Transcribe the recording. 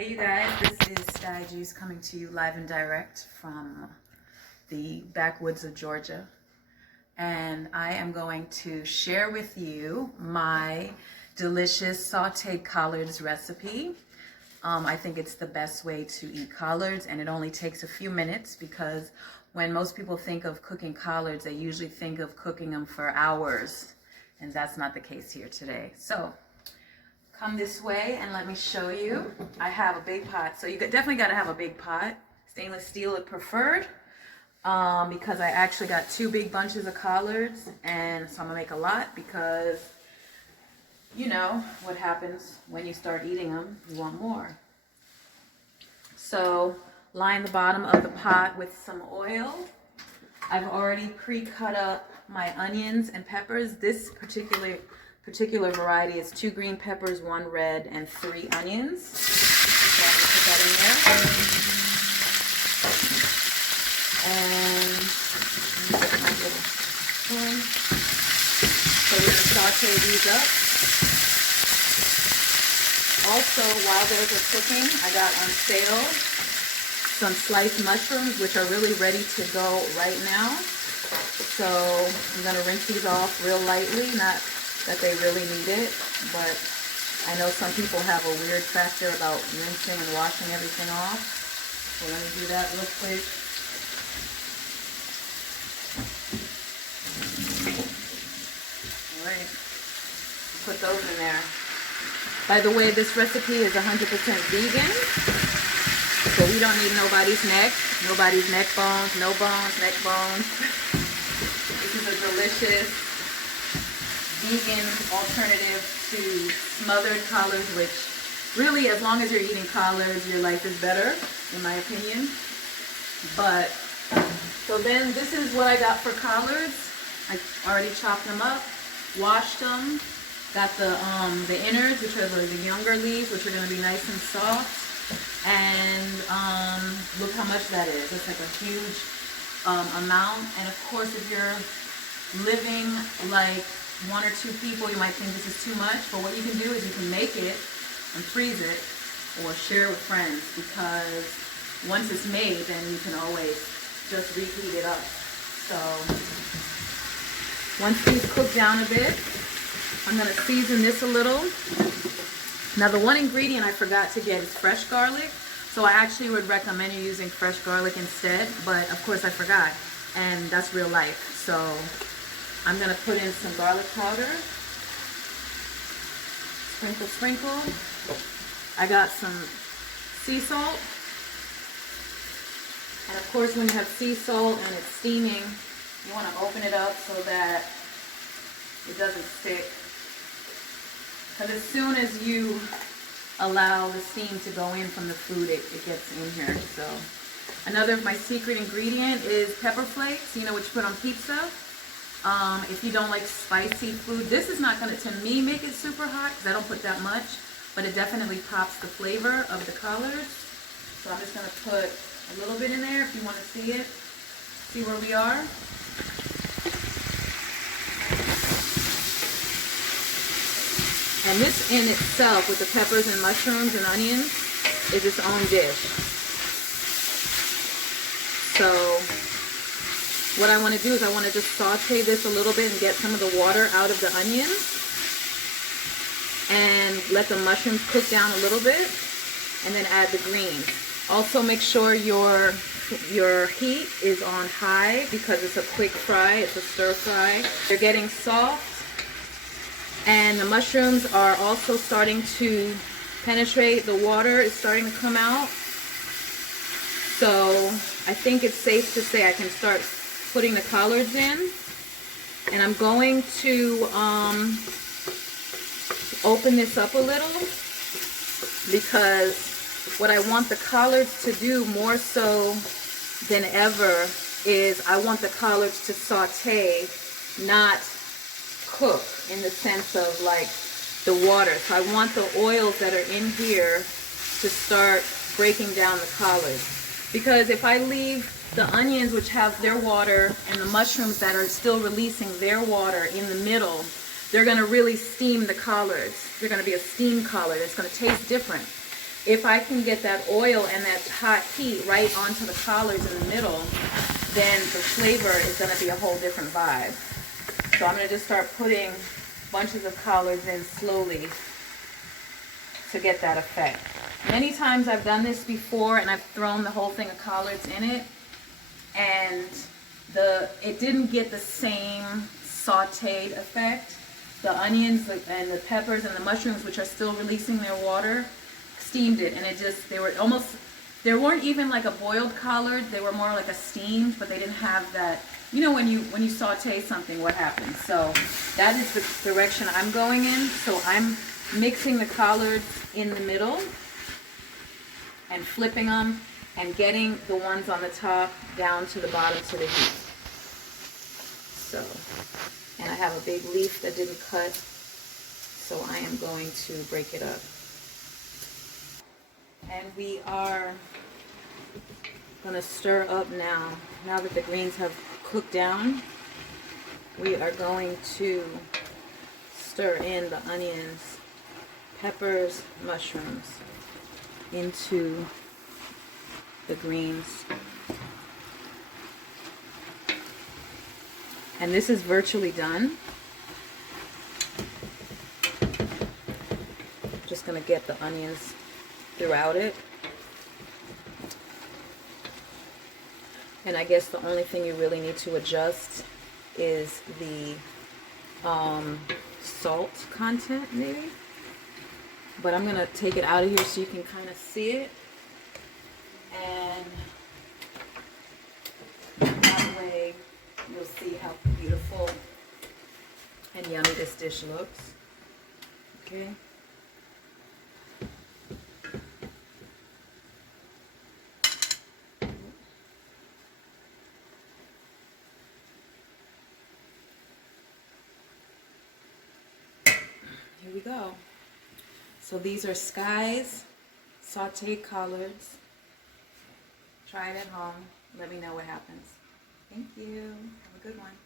Hey you guys, this is Sky Juice coming to you live and direct from the backwoods of Georgia. And I am going to share with you my delicious sauteed collards recipe. I think it's the best way to eat collards, and it only takes a few minutes because when most people think of cooking collards, they usually think of cooking them for hours, and that's not the case here today. So come this way and let me show you. I have a big pot, so you definitely got to have a big pot. Stainless steel is preferred because I actually got 2 big bunches of collards, and so I'm gonna make a lot because you know what happens when you start eating them, you want more. So line the bottom of the pot with some oil. I've already pre-cut up my onions and peppers. This particular variety is 2 green peppers, 1 red, and 3 onions. So I'm gonna put that in there. And let me get my little spoon. So we're gonna saute these up. Also, while those are cooking, I got on sale some sliced mushrooms, which are really ready to go right now. So I'm gonna rinse these off real lightly, not that they really need it, but I know some people have a weird factor about rinsing and washing everything off. So let me do that real quick. All right, put those in there. By the way, this recipe is 100% vegan, so we don't need nobody's neck bones, no bones, neck bones. This is a delicious vegan alternative to smothered collards, which really, as long as you're eating collards, your life is better, in my opinion. But, so then this is what I got for collards. I already chopped them up, washed them, got the innards, which are the younger leaves, which are going to be nice and soft. And look how much that is. It's like a huge amount. And of course, if you're living like 1 or 2 people, you might think this is too much, but what you can do is you can make it and freeze it or share with friends, because once it's made, then you can always just reheat it up. So once these cook down a bit, I'm going to season this a little. Now the one ingredient I forgot to get is fresh garlic, so I actually would recommend you using fresh garlic instead, but of course I forgot, and that's real life. So I'm going to put in some garlic powder. Sprinkle, sprinkle. I got some sea salt. And of course, when you have sea salt and it's steaming, you want to open it up so that it doesn't stick. Because as soon as you allow the steam to go in from the food, it gets in here. So another of my secret ingredient is pepper flakes. You know what you put on pizza? If you don't like spicy food, this is not going to me, make it super hot because I don't put that much, but it definitely pops the flavor of the collards. So I'm just going to put a little bit in there if you want to see it. See where we are? And this in itself, with the peppers and mushrooms and onions, is its own dish. So what I want to do is I want to just saute this a little bit and get some of the water out of the onions and let the mushrooms cook down a little bit, and then add the greens. Also make sure your heat is on high because it's a quick fry, it's a stir fry. They're getting soft, and the mushrooms are also starting to penetrate. The water is starting to come out. So I think it's safe to say I can start putting the collards in. And I'm going to open this up a little, because what I want the collards to do more so than ever is I want the collards to saute, not cook, in the sense of like the water. So I want the oils that are in here to start breaking down the collards. Because if I leave the onions, which have their water, and the mushrooms that are still releasing their water in the middle, they're going to really steam the collards. They're going to be a steam collard. It's going to taste different. if I can get that oil and that hot heat right onto the collards in the middle, then the flavor is going to be a whole different vibe. So I'm going to just start putting bunches of collards in slowly to get that effect. Many times I've done this before and I've thrown the whole thing of collards in it, and it didn't get the same sauteed effect. The onions and the peppers and the mushrooms, which are still releasing their water, steamed it, and they weren't even like a boiled collard, they were more like a steamed, but they didn't have that, you know, when you saute something, what happens. So that is the direction I'm going in. So I'm mixing the collards in the middle and flipping them and getting the ones on the top down to the bottom to the heat. So, and I have a big leaf that didn't cut, so I am going to break it up. And we are going to stir up now. Now that the greens have cooked down, we are going to stir in the onions, peppers, mushrooms into the greens. And this is virtually done. Just going to get the onions throughout it. And I guess the only thing you really need to adjust is the salt content, maybe. But I'm going to take it out of here so you can kind of see it. And that way you'll see how beautiful and yummy this dish looks. Okay. Here we go. So these are Skai's sauteed collards. Try it at home. Let me know what happens. Thank you. Have a good one.